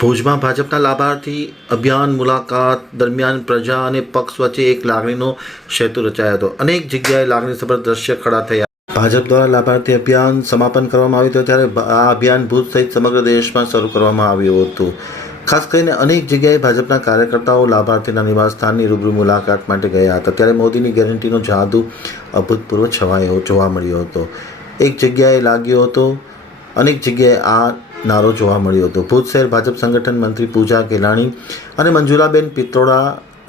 ભુજમાં ભાજપના લાભાર્થી અભિયાન મુલાકાત દરમિયાન પ્રજા અને પક્ષ વચ્ચે એક લાગણીનો સેતુ રચાયો હતો. અનેક જગ્યાએ લાગણીસભર દ્રશ્ય ખડા થયા. ભાજપ દ્વારા લાભાર્થી અભિયાન સમાપન કરવામાં આવ્યું હતું ત્યારે આ અભિયાન ભુજ સહિત સમગ્ર દેશમાં શરૂ કરવામાં આવ્યું હતું. ખાસ કરીને અનેક જગ્યાએ ભાજપના કાર્યકર્તાઓ લાભાર્થીના નિવાસસ્થાનની રૂબરૂ મુલાકાત માટે ગયા હતા. ત્યારે મોદીની ગેરંટીનો જાદુ અભૂતપૂર્વ છવાયો જોવા મળ્યો હતો. એક જગ્યાએ લાગ્યો હતો, અનેક જગ્યાએ આ નારો જોવા મળ્યો હતો. ભુજ શહેર ભાજપ સંગઠન મંત્રી પૂજા ગેલાણી અને મંજુલાબેન પિત્રોડા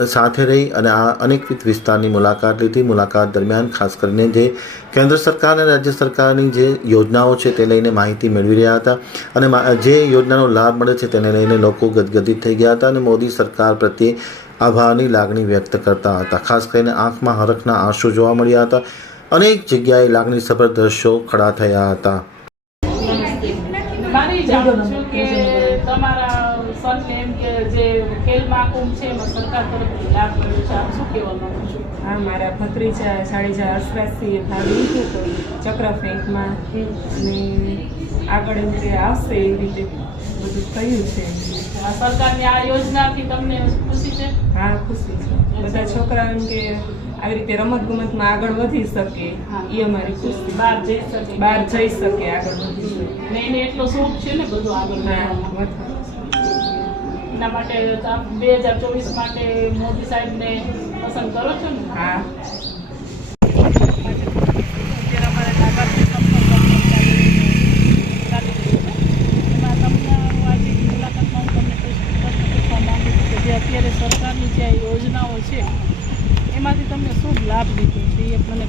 સાથે રહી અને આ અનેકવિધ વિસ્તારની મુલાકાત લીધી. મુલાકાત દરમિયાન ખાસ કરીને જે કેન્દ્ર સરકાર અને રાજ્ય સરકારની જે યોજનાઓ છે તે લઈને માહિતી મેળવી રહ્યા હતા અને જે યોજનાનો લાભ મળે છે તેને લઈને લોકો ગદગદિત થઈ ગયા હતા અને મોદી સરકાર પ્રત્યે આભારની લાગણી વ્યક્ત કરતા હતા. ખાસ કરીને આંખમાં હરખના આંસુ જોવા મળ્યા હતા. અનેક જગ્યાએ લાગણીસભર દ્રશ્યો ખડા થયા હતા. મારી જાણું છું કે તમારા એમ કે જે છે એમાં સરકાર તરફથી લાભ મળ્યો છે. આપ શું કહેવા માંગો છો? હા મારા ભત્રીજા સાડીજા હર્ષરાજસિંહે ભાગ લીધો હતો ચક્ર ફેંકમાં અને આગળ એમ કે આવશે એવી રીતે બધું થયું છે. આ સરકારની આ યોજનાથી તમને ખુશી છે? હા ખુશી છે. બધા છોકરા એમ કે આવી રીતે રમત ગમતમાં આગળ વધી શકે એ અમારી ખુશી. બહાર જઈ શકે. બહાર જઈ શકે આગળ વધી શકે. એને એટલો શોખ છે ને બધું આગળ વધવાનો. એના માટે બે હજાર ચોવીસ માટે મોદી સાહેબને પસંદ કરો છો ને? હા. અત્યારે સરકારની જે યોજનાઓ છે એમાંથી તમને શું લાભ લીધો છે. એ મને.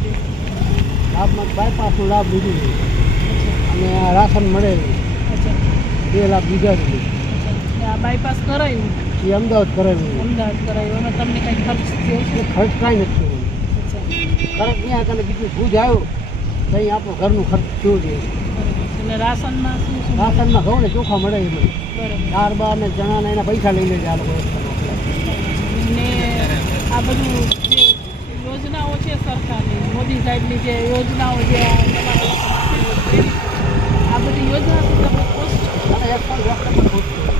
લાભમાં બાયપાસનો લાભ લીધો છે અને આ રાશન મળે છે. અચ્છા. બે લાભ લીધા છે બાયપાસ કરાયું? એ અમદાવાદ કરાયું. અમદાવાદ કરાયું. એમાં તમને કંઈ ખર્ચ થયો છે? ખર્ચ કાંઈ નથી ખર્ચ ત્યાં તમે બીજું ભૂજ આવ્યો તો અહીં આપણું ઘરનું ખર્ચ થયો છે. એટલે અને રાશનમાં શું? રાશનમાં ઘઉં ને ચોખા મળે એ મને ચાર બાર ને ચણા ને એના પૈસા લઈ લે છે આ લોકો. ને આ બધું જે યોજનાઓ છે સરકારની મોદી સાહેબની જે યોજનાઓ જે આ બધી યોજના તમે ખુશ છો. અને એક પણ વ્યક્ત ખુશ છું.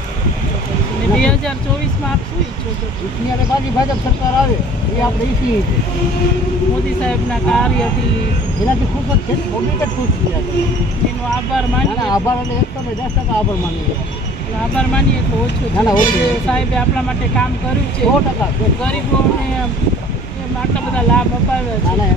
અને બે હજાર ચોવીસમાં આપ શું ઈચ્છો છો ઈસની પાછી ભાજપ સરકાર આવે એ આપણે મોદી સાહેબના કાર્યથી એનાથી ખુશ જ છે પબ્લિક જ ખુશ છે એનો આભાર ના ના આભાર અને એક તમે દસ ટકા આભાર માની આભાર માનીએ તો ઓછું સાહેબે આપણા માટે કામ કર્યું છે સો ટકા ગરીબોને આટલા બધા લાભ અપાવ્યા છે